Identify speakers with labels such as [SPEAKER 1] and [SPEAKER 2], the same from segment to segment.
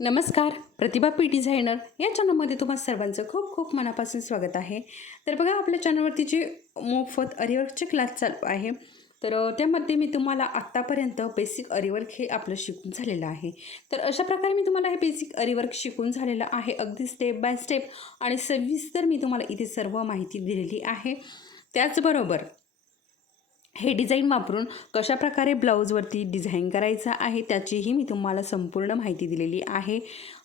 [SPEAKER 1] नमस्कार प्रतिभा P designer. या चॅनलमध्ये तुम्हा सर्वांचं खूप खूप मनापासून स्वागत आहे. तर बघा आपल्या चॅनलवरती जे मोफत अरिवर्कचे क्लास चालू आहे तर त्यामध्ये मी तुम्हाला आत्तापर्यंत बेसिक अरिवर्क हे आपलं शिकून झालेलं आहे. तर अशा प्रकारे मी तुम्हाला हे बेसिक अरिवर्क शिकून झालेलं आहे. अगदी स्टेप बाय स्टेप आणि सविस्तर मी तुम्हाला इथे सर्व माहिती दिलेली आहे. त्याचबरोबर हे डिझाईन वापरून कशाप्रकारे ब्लाऊजवरती डिझाईन करायचं आहे त्याचीही मी तुम्हाला संपूर्ण माहिती दिलेली आहे.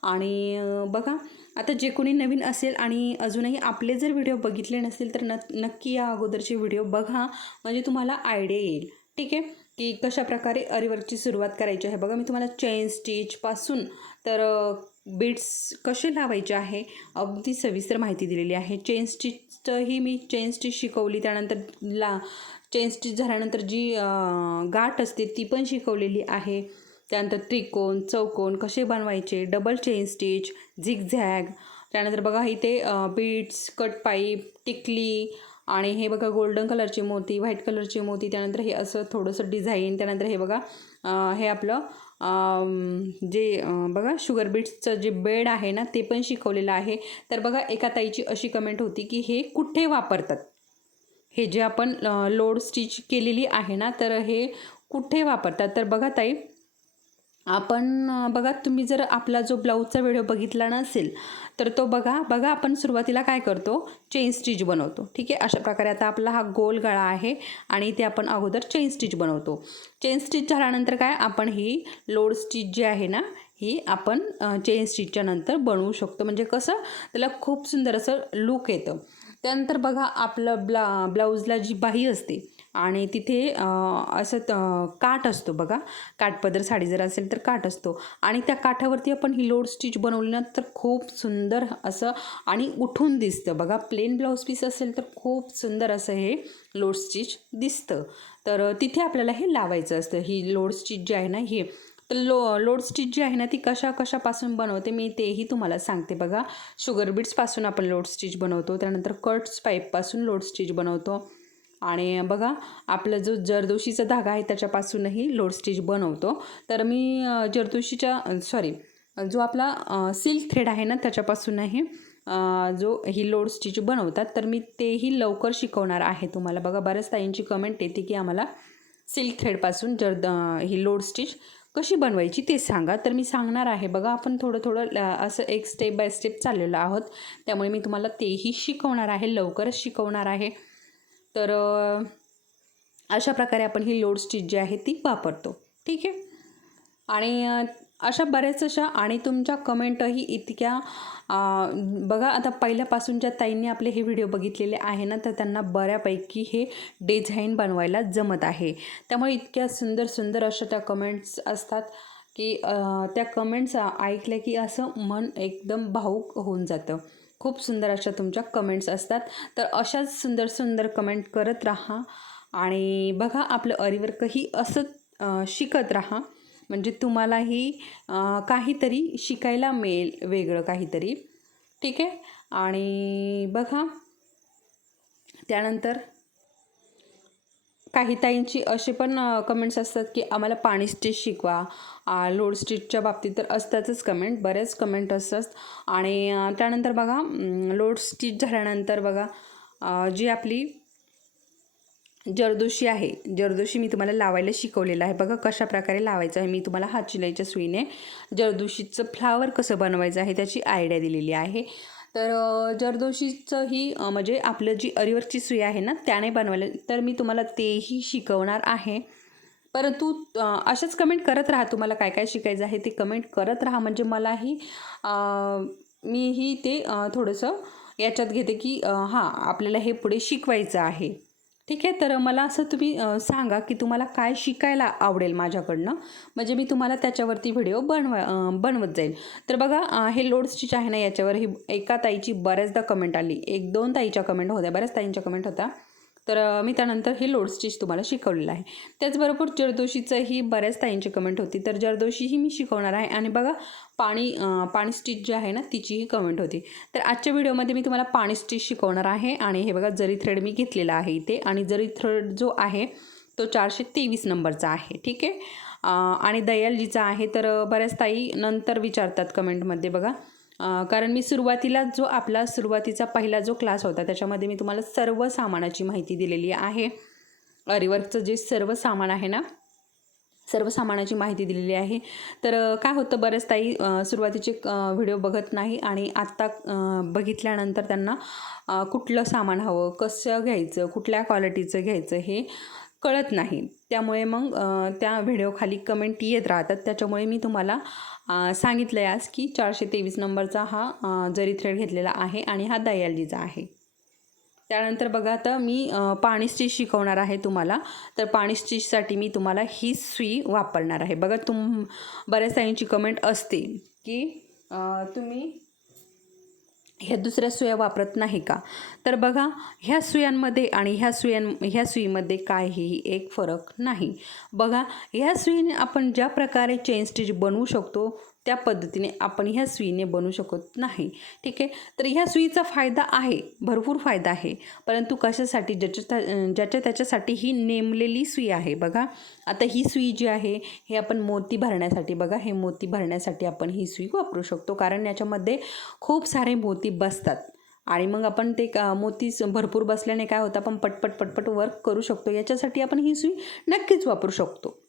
[SPEAKER 1] आणि बघा आता जे कोणी नवीन असेल आणि अजूनही आपले जर व्हिडिओ बघितले नसतील तर न नक्की या अगोदरचे व्हिडिओ बघा म्हणजे तुम्हाला आयडिया येईल. ठीक आहे? की कशाप्रकारे अरिवर्कची सुरुवात करायची आहे. बघा मी तुम्हाला चेन स्टिचपासून तर बीड्स कसे लावायचे आहे अगदी सविस्तर माहिती दिलेली आहे. चेन स्टिचही मी चेन स्टिच शिकवली त्यानंतर ला चेन स्टिच झाल्यानंतर जी गाठ असते ती पण शिकवलेली आहे. त्यानंतर त्रिकोण चौकोन कसे बनवायचे? डबल चेन स्टिच झिगझॅग त्यानंतर बघा इथे बीट्स कट पाईप टिकली आणि हे बघा गोल्डन कलरची मोती व्हाईट कलरची मोती. त्यानंतर हे असं थोडंसं डिझाईन त्यानंतर हे बघा हे आपलं जे बघा शुगर बीट्सचं जे बेड आहे ना ते पण शिकवलेलं आहे. तर बघा एका ताईची अशी कमेंट होती की हे कुठे वापरतात? हे जे आपण लोड स्टिच केलेली आहे ना तर हे कुठे वापरतात? तर बघा ताई आपण बघा तुम्ही जर आपला जो ब्लाऊजचा व्हिडिओ बघितला नसेल तर तो बघा बघा आपण सुरुवातीला काय करतो? चेन स्टिच बनवतो. ठीक आहे? अशा प्रकारे आता आपला हा गोल गळा आहे आणि इथे आपण अगोदर चेन स्टिच बनवतो. चेन स्टिच झाल्यानंतर काय? आपण ही लोड स्टिच जी आहे ना ही आपण चेन स्टिचच्या नंतर बनवू शकतो. म्हणजे कसं? त्याला खूप सुंदर असं लूक येतं. त्यानंतर बघा आपलं ब्ला ब्लाऊजला जी बाही असते आणि तिथे असं त- काठ असतो बघा. काठपदर साडी जर असेल तर काठ असतो. आणि त्या काठावरती आपण ही लोड स्टिच बनवली ना तर खूप सुंदर असं आणि उठून दिसतं. बघा प्लेन ब्लाऊज पीस असेल तर खूप सुंदर असं हे लोड स्टिच दिसतं. तर तिथे आपल्याला हे लावायचं असतं. ही लोड स्टिच जी आहे ना ही तर लो लोड स्टिच जी आहे ना ती कशा कशापासून बनवते मी तेही तुम्हाला सांगते बघा. शुगर बीट्सपासून आपण लोड स्टिच बनवतो त्यानंतर कट्स पाईपपासून लोड स्टिच बनवतो. आणि बघा आपला जो जरदोशीचा धागा आहे त्याच्यापासूनही लोड स्टिच बनवतो. तर मी अ, जरदोशीच्या सॉरी जो आपला सिल्क थ्रेड आहे ना त्याच्यापासूनही जो ही लोड स्टिच बनवतात तर मी तेही लवकर शिकवणार आहे तुम्हाला. बघा बऱ्याच ताईंची कमेंट येते की आम्हाला सिल्क थ्रेडपासून जर ही लोड स्टिच कशी बनवायची ते सांगा. तर मी सांगणार आहे. बघा आपण थोडं थोडं ल- असं एक स्टेप बाय स्टेप चाललेलो आहोत. त्यामुळे मी तुम्हाला तेही शिकवणार आहे. लवकरच शिकवणार आहे. तर अशा प्रकारे आपण ही लोड स्टिच जी आहे ती वापरतो. ठीक आहे? आणि अशा बऱ्याच अशा आणि तुमच्या कमेंटही इतक्या बघा आता पहिल्यापासून ज्या ताईंनी आपले हे व्हिडिओ बघितलेले आहे ना तर त्यांना बऱ्यापैकी हे डिझाईन बनवायला जमत आहे. त्यामुळे इतक्या सुंदर सुंदर अशा त्या कमेंट्स असतात की त्या कमेंट्स ऐकल्या की असं मन एकदम भाऊक होऊन जातं. खूप सुंदर अशा तुमच्या कमेंट्स असतात. तर अशाच सुंदर सुंदर कमेंट करत राहा आणि बघा आपलं अरिवर्कही असं शिकत राहा. म्हणजे तुम्हालाही काहीतरी शिकायला मिळेल वेगळं काहीतरी. ठीक आहे? आणि बघा त्यानंतर काही ताईंची असे पण कमेंट्स असतात की आम्हाला पाणी स्टिच शिकवा लोड स्टिचच्या बाबतीत तर असतातच कमेंट बरेच कमेंट असतात. आणि त्यानंतर बघा लोड स्टिच झाल्यानंतर बघा जी आपली जरदोशी आहे. जरदोशी मी तुम्हाला लावायला शिकवलेलं आहे. बघा कशा प्रकारे लावायचं आहे. मी तुम्हाला हात शिलाईच्या सुईने जरदोशीचं फ्लावर कसं बनवायचं आहे त्याची आयडिया दिलेली आहे. तर जरदोशीचं ही म्हणजे आपलं जी अरिवरची सुई आहे ना त्याने बनवायला तर मी तुम्हाला तेही शिकवणार आहे. परंतु असंच अशाच कमेंट करत राहा. तुम्हाला काय काय शिकायचं आहे ते कमेंट करत राहा. म्हणजे मलाही मीही ते थोडंसं याच्यात घेते की हां आपल्याला हे पुढे शिकवायचं आहे. ठीक आहे तर मला असं तुम्ही सांगा की तुम्हाला काय शिकायला आवडेल माझ्याकडनं? म्हणजे मी तुम्हाला त्याच्यावरती व्हिडिओ बनवा बनवत जाईल तर बघा हे लोड स्टिच आहे ना याच्यावर ही एका ताईची बऱ्याचदा कमेंट आली. एक दोन ताईच्या कमेंट होत्या बऱ्याच ताईंच्या कमेंट होत्या. तर मी त्यानंतर हे लोड स्टिच तुम्हाला शिकवलेलं आहे. त्याचबरोबर जरदोशीचंही बऱ्याच ताईंची कमेंट होती. तर जरदोशीही मी शिकवणार आहे. आणि बघा पाणी पाणी स्टिच जी आहे ना तिचीही कमेंट होती. तर आजच्या व्हिडिओमध्ये मी तुम्हाला पाणी स्टिच शिकवणार आहे. आणि हे बघा जरी थ्रेड मी घेतलेला आहे इथे. आणि जरी थ्रेड जो आहे तो चारशे तेवीस नंबरचा आहे. ठीक आहे? आणि दयालजीचा आहे. तर बऱ्याच ताई नंतर विचारतात कमेंटमध्ये बघा. कारण मी सुरुवातीला जो आपला सुरुवातीचा पहिला जो क्लास होता त्याच्यामध्ये मी तुम्हाला सर्व सामानाची माहिती दिलेली आहे. अरिवर्कचं जे सर्व सामान आहे ना सर्व सामानाची माहिती दिलेली आहे. तर काय होतं बऱ्याच ताई सुरुवातीचे व्हिडिओ बघत नाही आणि आत्ता बघितल्यानंतर त्यांना कुठलं सामान हवं कसं घ्यायचं कुठल्या क्वालिटीचं घ्यायचं हे कळत नाही. त्यामुळे मग त्या व्हिडिओखाली कमेंट येत राहतात. त्याच्यामुळे मी तुम्हाला सांगितलं आहे आज की चारशे तेवीस नंबरचा हा जरी थ्रेड घेतलेला आहे आणि हा दयालजीचा आहे. त्यानंतर बघा आता मी पाणी स्टिच शिकवणार आहे तुम्हाला. तर पाणी स्टिचसाठी मी तुम्हाला ही सुई वापरणार आहे. बघा तुम बऱ्याच साईंची कमेंट असते की तुम्ही ह्या दुसऱ्या सुया वापरत नाही का? तर बघा ह्या सुयांमध्ये आणि ह्या सुयां ह्या सुईमध्ये काहीही एक फरक नाही. बघा ह्या सुईने आपण ज्या प्रकारे चेन स्टिच बनवू शकतो त्या पद्धतीने आपण ह्या सुईने बनवू शकत नाही. ठीक आहे? तर ह्या सुईचा फायदा आहे भरपूर फायदा आहे. परंतु कशासाठी? ज्याच्या त्या- ज्याच्या त्याच्यासाठी ही नेमलेली सुई आहे बघा. आता ही सुई जी आहे हे आपण मोती भरण्यासाठी बघा. हे मोती भरण्यासाठी आपण ही सुई वापरू शकतो. कारण याच्यामध्ये खूप सारे मोती बसतात. आणि मग आपण ते का मोती भरपूर बसल्याने काय होतं? आपण पटपट पटपट वर्क करू शकतो. याच्यासाठी आपण ही सुई नक्कीच वापरू शकतो.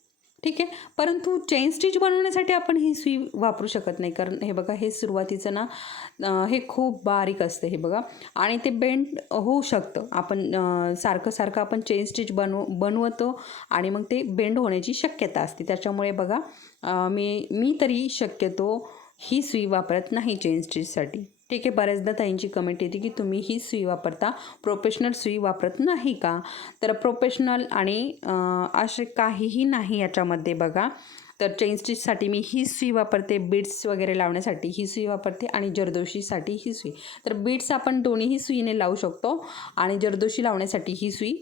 [SPEAKER 1] ठीक आहे? परंतु चेन स्टिच बनवण्यासाठी आपण ही सुई वापरू शकत नाही. कारण हे बघा हे सुरुवातीचं ना हे खूप बारीक असतं हे बघा. आणि ते बेंड होऊ शकतं. आपण सारखं सारखं आपण चेन स्टिच बनव बनवतो आणि मग ते बेंड होण्याची शक्यता असते. त्याच्यामुळे बघा मी मी तरी शक्यतो ही सुई वापरत नाही चेन स्टिचसाठी ठीक आहे बऱ्याचदा ताईंची कमेंट येते की तुम्ही ही सुई वापरता. प्रोफेशनल सुई वापरत नाही का? तर प्रोफेशनल आणि असे काहीही नाही याच्यामध्ये बघा. तर चेन स्टिचसाठी मी ही सुई वापरते. बीड्स वगैरे लावण्यासाठी ही सुई वापरते आणि जरदोशीसाठी ही सुई. तर बीड्स आपण दोन्हीही सुईने लावू शकतो आणि जरदोशी लावण्यासाठी ही सुई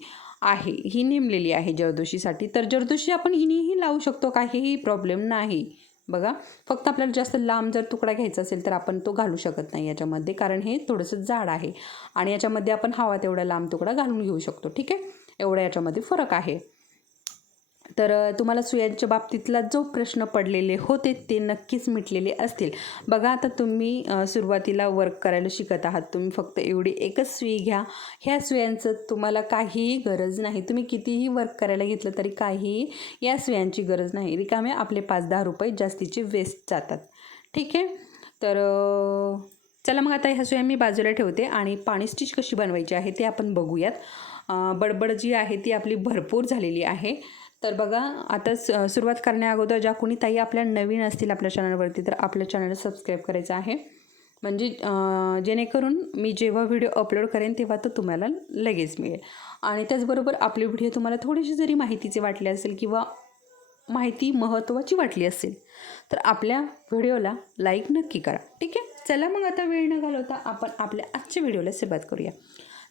[SPEAKER 1] आहे. ही नेमलेली आहे जरदोशीसाठी. तर जरदोशी आपण हिनेही लावू शकतो काहीही प्रॉब्लेम नाही. बघा फक्त आपल्याला जास्त लांब जर तुकडा घ्यायचा असेल तर आपण तो घालू शकत नाही याच्यामध्ये कारण हे थोडंसं जाड आहे. आणि याच्यामध्ये आपण हवा तेवढा लांब तुकडा घालून घेऊ शकतो ठीक आहे? एवढा याच्यामध्ये फरक आहे. तर तुम्हाला सुयांच्या बाबतीतला जो प्रश्न पडलेले होते ते नक्कीच मिटलेले असतील. बघा आता तुम्ही सुरुवातीला वर्क करायला शिकत आहात. तुम्ही फक्त एवढी एकच सुई घ्या. ह्या सुयांचं तुम्हाला काहीही गरज नाही. तुम्ही कितीही वर्क करायला घेतलं तरी काहीही या सुयांची गरज नाही. रिकामे आपले पाच दहा रुपये जास्तीचे वेस्ट जातात. ठीक आहे? तर चला मग आता ह्या सुया मी बाजूला ठेवते आणि पाणी स्टिच कशी बनवायची आहे ते आपण बघूयात. बडबड जी आहे ती आपली भरपूर झालेली आहे. तर बघा आता स सुरुवात करण्या अगोदर ज्या कोणी ताई आपल्या नवीन असतील आपल्या चॅनलवरती तर आपल्या चॅनलला सबस्क्राईब करायचं आहे. म्हणजे जेणेकरून मी जेव्हा व्हिडिओ अपलोड करेन तेव्हा तो तुम्हाला लगेच मिळेल. आणि त्याचबरोबर आपले व्हिडिओ तुम्हाला थोडीशी जरी माहितीचे वाटले असेल किंवा माहिती महत्त्वाची वाटली असेल तर आपल्या व्हिडिओला लाईक नक्की करा. ठीक आहे? चला मग आता वेळ न घालवता आपण आपल्या आजच्या व्हिडिओला सुरुवात करूया.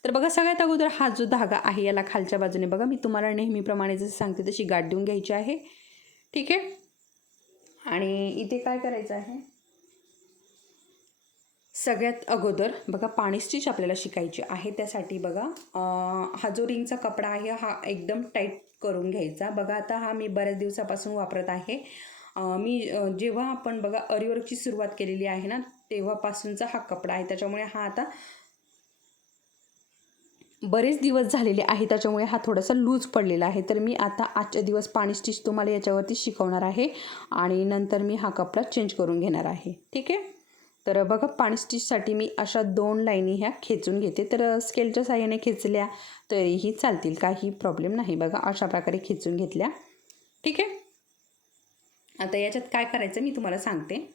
[SPEAKER 1] तर बघा सगळ्यात अगोदर हा जो धागा आहे याला खालच्या बाजूने बघा. मी तुम्हाला नेहमीप्रमाणे जसं सांगते तशी गाठ देऊन घ्यायची आहे. ठीक आहे? आणि इथे काय करायचं आहे? सगळ्यात अगोदर बघा पाणी स्टिच आपल्याला शिकायची आहे. त्यासाठी बघा हा जो रिंगचा कपडा आहे हा एकदम टाईट करून घ्यायचा. बघा आता हा मी बऱ्याच दिवसापासून वापरत आहे. मी जेव्हा आपण बघा अरिवर्कची सुरुवात केलेली आहे ना तेव्हापासूनचा हा कपडा आहे. त्याच्यामुळे हा आता बरेच दिवस झालेले आहे त्याच्यामुळे हा थोडासा लूज पडलेला आहे. तर मी आता आजच्या दिवस पाणी स्टिच तुम्हाला याच्यावरती शिकवणार आहे आणि नंतर मी हा कपडा चेंज करून घेणार आहे. ठीक आहे? तर बघा पाणी स्टिचसाठी मी अशा दोन लाईनी ह्या खेचून घेते. तर स्केलच्या साह्याने खेचल्या तरीही चालतील काही प्रॉब्लेम नाही. बघा अशा प्रकारे खेचून घेतल्या. ठीक आहे? आता याच्यात काय करायचं मी तुम्हाला सांगते.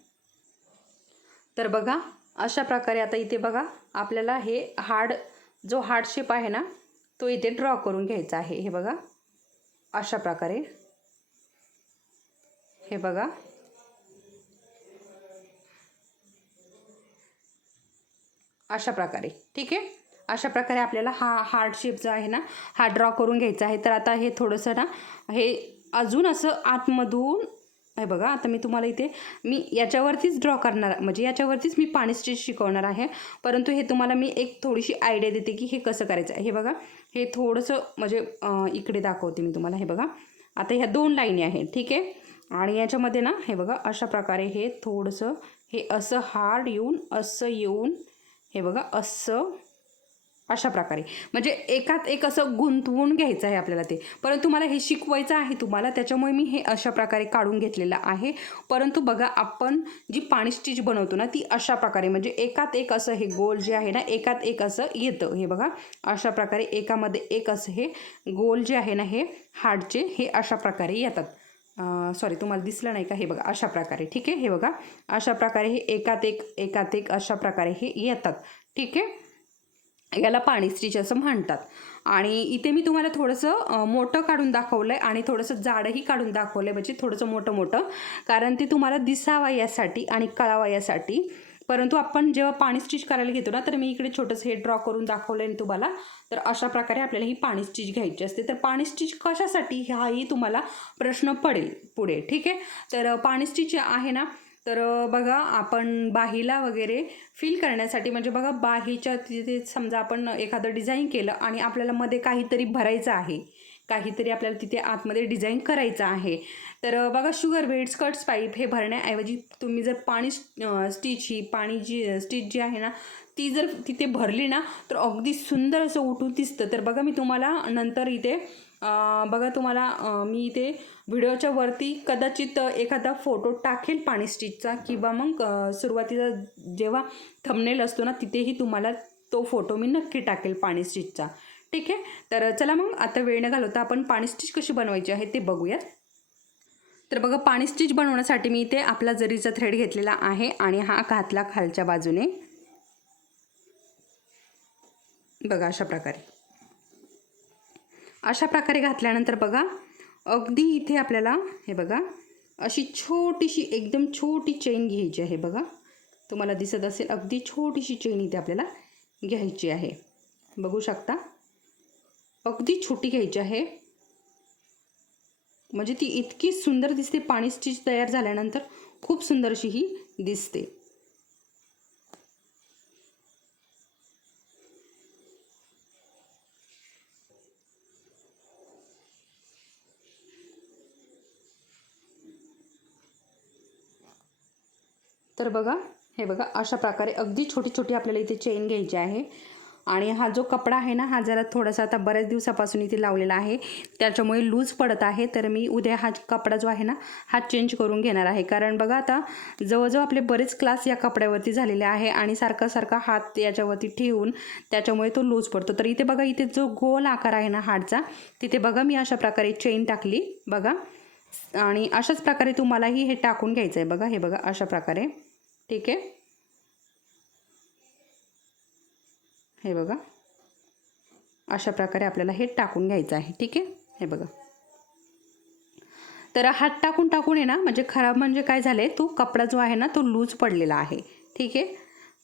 [SPEAKER 1] तर बघा अशा प्रकारे आता इथे बघा आपल्याला हे हार्ड जो हार्ड शेप आहे ना तो इथे ड्रॉ करून घ्यायचा आहे. हे बघा. अशा प्रकारे. हे बघा. अशा प्रकारे. ठीक आहे? अशा प्रकारे आपल्याला हा हार्ड शेप जो आहे ना हा ड्रॉ करून घ्यायचा आहे. तर आता हे थोडंसं ना हे अजून असं आतमधून हे बघा आता मी तुम्हाला इथे मी याच्यावरतीच ड्रॉ करणार म्हणजे याच्यावरतीच मी पाणी स्टिच शिकवणार आहे. परंतु हे तुम्हाला मी एक थोडीशी आयडिया देते की हे कसं करायचं आहे. हे बघा हे थोडंसं म्हणजे इकडे दाखवते मी तुम्हाला हे बघा. आता ह्या दोन लाईनी आहेत ठीक आहे? आणि याच्यामध्ये ना हे बघा अशा प्रकारे हे थोडंसं हे असं हार्ड येऊन असं येऊन हे बघा असं अशा प्रकारे. म्हणजे एकात एक असं गुंतवून घ्यायचं आहे आपल्याला ते. परंतु मला हे शिकवायचं आहे तुम्हाला त्याच्यामुळे मी हे अशा प्रकारे काढून घेतलेलं आहे. परंतु बघा आपण जी पाणी स्टिच बनवतो ना ती अशा प्रकारे म्हणजे एकात एक असं हे गोल जे आहे ना एकात एक असं येतं. हे बघा अशा प्रकारे एकामध्ये एक असं हे गोल जे आहे ना हे हार्डचे हे अशा प्रकारे येतात. सॉरी तुम्हाला दिसलं नाही का? हे बघा अशा प्रकारे. ठीक आहे? हे बघा अशा प्रकारे हे एकात एक एकात एक अशा प्रकारे हे येतात. ठीक आहे? याला पाणी स्टिच असं म्हणतात. आणि इथे मी तुम्हाला थोडंसं मोठं काढून दाखवलं आहे आणि थोडंसं जाडंही काढून दाखवलं आहे म्हणजे थोडंसं मोठं मोठं. कारण ते तुम्हाला दिसावा यासाठी आणि कळावा यासाठी. परंतु आपण जेव्हा पाणी स्टिच करायला घेतो ना तर मी इकडे छोटंसं हे ड्रॉ करून दाखवलं आहे तुम्हाला. तर अशा प्रकारे आपल्याला ही पाणी स्टिच घ्यायची असते. तर पाणी स्टिच कशासाठी? हाही तुम्हाला प्रश्न पडेल पुढे ठीक आहे? तर पाणी स्टिच आहे ना तर बघा आपण बाहीला वगैरे फील करण्यासाठी म्हणजे बघा बाहीच्या तिथे समजा आपण एखादं डिझाईन केलं आणि आपल्याला मध्ये काहीतरी भरायचं आहे काहीतरी आपल्याला तिथे आतमध्ये डिझाईन करायचं आहे तर बघा शुगर बेड स्कर्ट्स पाईप हे भरण्याऐवजी तुम्ही जर पाणी स्टिच ही पाणी जी स्टिच जी आहे ना ती जर तिथे भरली ना तर अगदी सुंदर असं उठून दिसतं. तर बघा मी तुम्हाला नंतर इथे बघा तुम्हाला मी इथे व्हिडिओच्या वरती कदाचित एखादा फोटो टाकेल पाणी स्टिचचा किंवा मग सुरुवातीचा सुरुवातीला जेव्हा थंबनेल असतो ना तिथेही तुम्हाला तो फोटो मी नक्की टाकेल पाणी स्टिचचा. ठीक आहे? तर चला मग आता वेळ न घालवता आपण पाणी स्टिच कशी बनवायची आहे ते बघूयात. तर बघा पाणी स्टिच बनवण्यासाठी मी इथे आपला जरीचा थ्रेड घेतलेला आहे आणि हा घातला खालच्या बाजूने. बघा अशा प्रकारे. अशा प्रकारे घातल्यानंतर बघा अगदी इथे आपल्याला हे बघा अशी छोटीशी एकदम छोटी चेन घ्यायची आहे बघा. तुम्हाला दिसत असेल अगदी छोटीशी चेन इथे आपल्याला घ्यायची आहे. बघू शकता? अगदी छोटी घ्यायची आहे. म्हणजे ती इतकी सुंदर दिसते पाणी स्टिच तयार झाल्यानंतर खूप सुंदरशी ही दिसते. तर बघा हे बघा अशा प्रकारे अगदी छोटी छोटी आपल्याला इथे चेन घ्यायची आहे. आणि हा जो कपडा आहे ना हा जरा थोडासा आता बऱ्याच दिवसापासून इथे लावलेला आहे. त्याच्यामुळे लूज पडत आहे. तर मी उद्या हा कपडा जो आहे ना हा चेंज करून घेणार आहे. कारण बघा आता जवळजवळ आपले बरेच क्लास या कपड्यावरती झालेले आहे. आणि सारखा सारखा हात याच्यावरती ठेवून त्याच्यामुळे तो लूज पडतो. तर इथे बघा इथे जो गोल आकार आहे ना हाडचा तिथे बघा मी अशा प्रकारे चेन टाकली. बघा. आणि अशाच प्रकारे तुम्हालाही हे टाकून घ्यायचं आहे बघा हे बघा अशा प्रकारे. ठीक आहे. हे बघा. अशा प्रकारे आपल्याला हे टाकून घ्यायचं आहे. ठीक आहे? हे बघा. तर हात टाकून टाकून आहे ना म्हणजे खराब म्हणजे काय झालं आहे तो कपडा जो आहे ना तो लूज पडलेला आहे. ठीक आहे?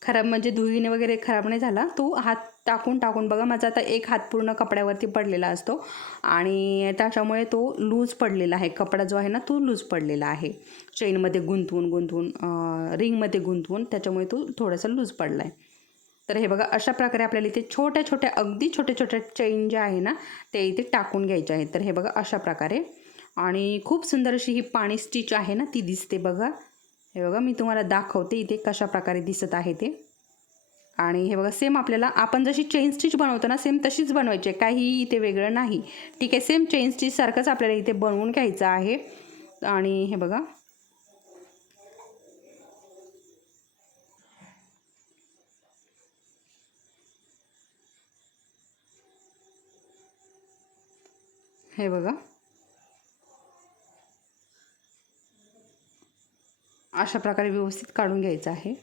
[SPEAKER 1] खराब म्हणजे धुईने वगैरे खराब नाही झाला. तो हात टाकून टाकून बघा माझा आता एक हात पूर्ण कपड्यावरती पडलेला असतो आणि त्याच्यामुळे तो लूज पडलेला आहे. कपडा जो आहे ना तो लूज पडलेला आहे. चेनमध्ये गुंतवून गुंतवून रिंगमध्ये गुंतवून त्याच्यामुळे तो थोडासा लूज पडला आहे तर हे बघा अशा प्रकारे आपल्याला इथे छोट्या छोट्या अगदी छोट्या छोट्या चेन ज्या आहे ना ते इथे टाकून घ्यायचे आहेत. तर हे बघा अशा प्रकारे. आणि खूप सुंदर अशी ही पाणी स्टिच आहे ना ती दिसते बघा. हे बघा मी तुम्हाला दाखवते इथे कशा प्रकारे दिसत आहे ते. आणि हे बघा सेम आपल्याला आपण जशी चेन स्टिच बनवतो ना सेम तशीच बनवायची आहे. काहीही इथे वेगळं नाही. ठीक आहे सेम चेन स्टिचसारखंच आपल्याला इथे बनवून घ्यायचं आहे. आणि हे बघा. हे बघा. अशा प्रकारे व्यवस्थित काढून घ्यायचं आहे.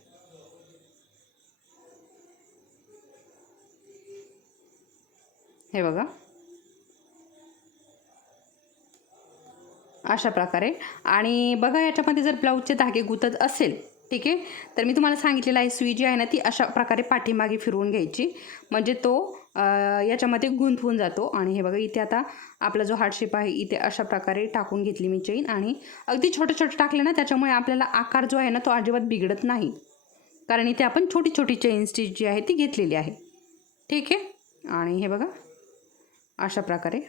[SPEAKER 1] हे बघा. अशा प्रकारे. आणि बघा याच्यामध्ये जर ब्लाऊजचे धागे गुतत असेल ठीक आहे तर मी तुम्हाला सांगितलेलं आहे सुई जी आहे ना ती अशा प्रकारे पाठीमागे फिरवून घ्यायची. म्हणजे तो याच्यामध्ये गुंतवून जातो. आणि हे बघा इथे आता आपला जो हार्डशेप आहे इथे अशा प्रकारे टाकून घेतली मी चेन आणि अगदी छोटे छोटे टाकले ना त्याच्यामुळे आपल्याला आकार जो आहे ना तो अजिबात बिघडत नाही. कारण इथे आपण छोटी छोटी चेन स्टिच जी आहे ती घेतलेली आहे. ठीक आहे? आणि हे बघा. अशा प्रकारे.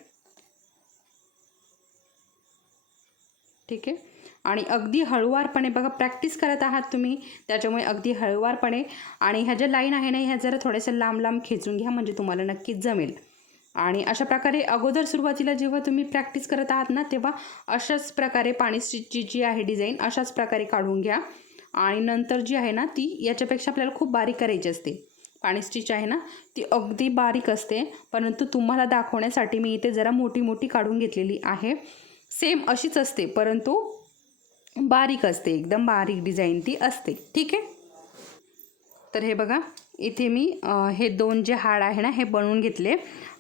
[SPEAKER 1] ठीक आहे. आणि अगदी हळूवारपणे बघा प्रॅक्टिस करत आहात तुम्ही त्याच्यामुळे अगदी हळूवारपणे. आणि ह्या ज्या लाईन आहे ना ह्या जरा थोड्याशा लांब लांब खेचून घ्या म्हणजे तुम्हाला नक्कीच जमेल. आणि अशा प्रकारे अगोदर सुरुवातीला जेव्हा तुम्ही प्रॅक्टिस करत आहात ना तेव्हा अशाच प्रकारे पाणी स्टिचची जी आहे डिझाईन अशाच प्रकारे काढून घ्या. आणि नंतर जी आहे ना ती याच्यापेक्षा आपल्याला खूप बारीक करायची असते. पाणी स्टिच आहे ना ती अगदी बारीक असते. परंतु तुम्हाला दाखवण्यासाठी मी इथे जरा मोठी मोठी काढून घेतलेली आहे. सेम अशीच असते परंतु बारीक असते. एकदम बारीक डिझाईन ती असते. ठीक आहे? तर हे बघा इथे मी हे दोन जे हाड आहे ना हे बनवून घेतले.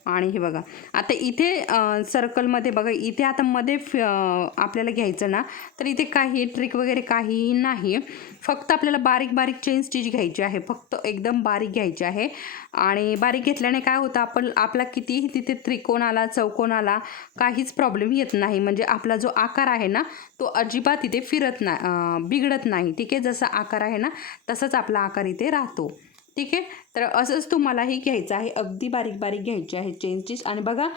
[SPEAKER 1] आणि हे बघा. आता इथे सर्कलमध्ये बघा इथे आता मध्ये फ आपल्याला घ्यायचं ना तर इथे काही ट्रिक वगैरे काहीही नाही. फक्त आपल्याला बारीक बारीक चेन स्टिच घ्यायची आहे. फक्त एकदम बारीक घ्यायची आहे. आणि बारीक घेतल्याने काय होतं आपण आपला कितीही तिथे त्रिकोण आला चौकोन आला काहीच प्रॉब्लेम येत नाही. म्हणजे आपला जो आकार आहे ना तो अजिबात इथे फिरत नाही बिघडत नाही. ठीक आहे? जसा आकार आहे ना तसाच आपला आकार इथे राहतो. ठीक आहे? तर असंच तुम्हालाही घ्यायचं आहे. अगदी बारीक बारीक घ्यायची आहे चेन स्टिच आणि बघा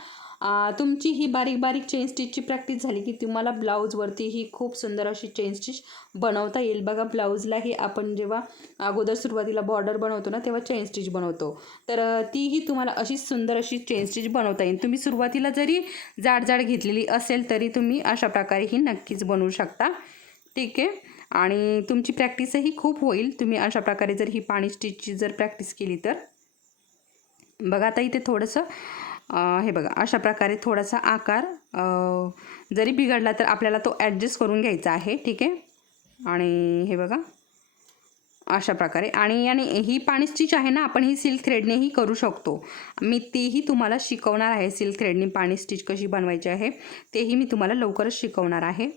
[SPEAKER 1] तुमची ही बारीक बारीक चेन स्टिचची प्रॅक्टिस झाली की तुम्हाला ब्लाऊजवरती ही खूप सुंदर अशी चेन स्टिच बनवता येईल. बघा ब्लाऊजलाही आपण जेव्हा अगोदर सुरुवातीला बॉर्डर बनवतो ना तेव्हा चेन स्टिच बनवतो. तर तीही तुम्हाला अशी सुंदर अशी चेन स्टिच बनवता येईल. तुम्ही सुरुवातीला जरी जाड जाड घेतलेली असेल तरी तुम्ही अशा प्रकारे ही नक्कीच बनवू शकता. ठीक आहे? आणि तुमची प्रॅक्टिसही खूप होईल. तुम्ही अशा प्रकारे जर ही पाणी स्टिचची जर प्रॅक्टिस केली तर. बघा आता इथे थोडंसं हे बघा अशा प्रकारे थोडासा आकार जरी बिघडला तर आपल्याला तो ॲडजस्ट करून घ्यायचा आहे. ठीक आहे? आणि हे बघा अशा प्रकारे. आणि आणि ही पाणी स्टिच आहे ना आपण ही सिल्क थ्रेडनेही करू शकतो. मी तेही तुम्हाला शिकवणार आहे सिल्क थ्रेडने पाणी स्टिच कशी बनवायची आहे. तेही मी तुम्हाला लवकरच शिकवणार आहे.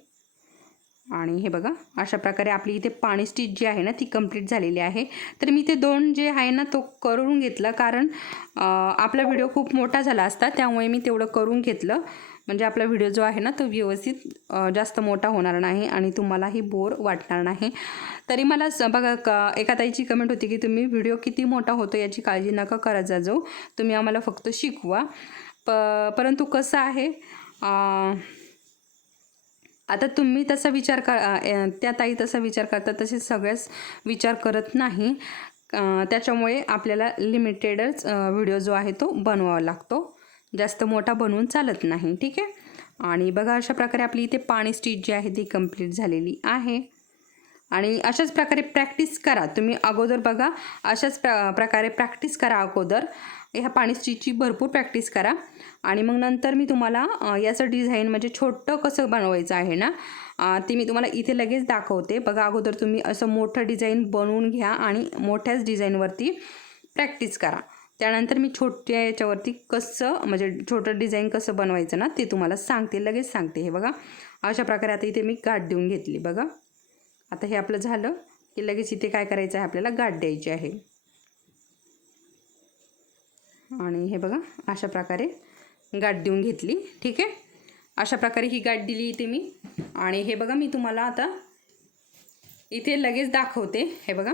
[SPEAKER 1] आणि हे बघा अशा प्रकारे आपली इथे पाणी स्टिच जी आहे ना ती कंप्लीट झालेली आहे. तर मी ते दोन जे आहे ना तो करून घेतला कारण आपला व्हिडिओ खूप मोठा झाला असता त्यामुळे मी तेवढं करून घेतलं. म्हणजे आपला व्हिडिओ जो आहे ना तो व्यवस्थित जास्त मोठा होणार नाही आणि तुम्हालाही बोर वाटणार नाही. तरी मला स- बघा क एका ताईची कमेंट होती की तुम्ही व्हिडिओ किती मोठा होतो याची काळजी नका करत जा जाऊ तुम्ही आम्हाला फक्त शिकवा. प परंतु कसं आहे आता तुम्ही तसा विचार कर त्या ताई तसा विचार करतात तसे सगळ्याच विचार करत नाही. त्याच्यामुळे आपल्याला लिमिटेडच व्हिडिओ जो आहे तो बनवावा लागतो. जास्त मोठा बनवून चालत नाही ठीक आहे? आणि बघा अशा प्रकारे आपली इथे पाणी स्टीच जी आहे ती कंप्लीट झालेली आहे. आणि अशाच प्रकारे प्रॅक्टिस करा. तुम्ही अगोदर बघा अशाच प्र प्रकारे प्रॅक्टिस करा अगोदर. ह्या पाणी स्टिचची भरपूर प्रॅक्टिस करा. आणि मग नंतर मी तुम्हाला याचं डिझाईन म्हणजे छोटं कसं बनवायचं आहे ना ते मी तुम्हाला इथे लगेच दाखवते. बघा अगोदर तुम्ही असं मोठं डिझाईन बनवून घ्या आणि मोठ्याच डिझाईनवरती प्रॅक्टिस करा. त्यानंतर मी छोट्या याच्यावरती कसं म्हणजे छोटं डिझाईन कसं बनवायचं ना ते तुम्हाला सांगते लगेच सांगते. हे बघा अशा प्रकारे आता इथे मी गाठ देऊन घेतली बघा. आता हे आपलं झालं की लगेच इथे काय करायचं आहे आपल्याला गाठ द्यायची आहे. आणि हे बघा अशा प्रकारे गाठ देऊन घेतली ठीक आहे? अशा प्रकारे ही गाठ दिली इथे मी. आणि हे बघा मी तुम्हाला आता इथे लगेच दाखवते हे बघा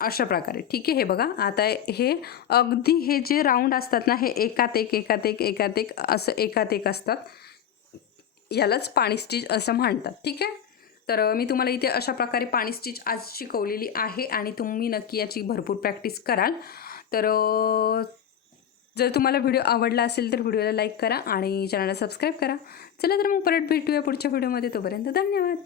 [SPEAKER 1] अशा प्रकारे ठीक आहे? हे बघा आता हे अगदी हे जे राऊंड असतात ना हे एकात एक एकात एक एकात एक असं एकात एक असतात. यालाच पाणी स्टिच असं म्हणतात ठीक आहे? तर मी तुम्हाला इथे अशा प्रकारे पाणी स्टिच आज शिकवलेली आहे आणि तुम्ही नक्की याची भरपूर प्रॅक्टिस कराल. तर जर तुम्हाला व्हिडिओ आवडला असेल तर व्हिडिओला लाईक करा आणि चॅनलला सबस्क्राईब करा. चला तर मग परत भेटूया पुढच्या व्हिडिओमध्ये तोपर्यंत धन्यवाद!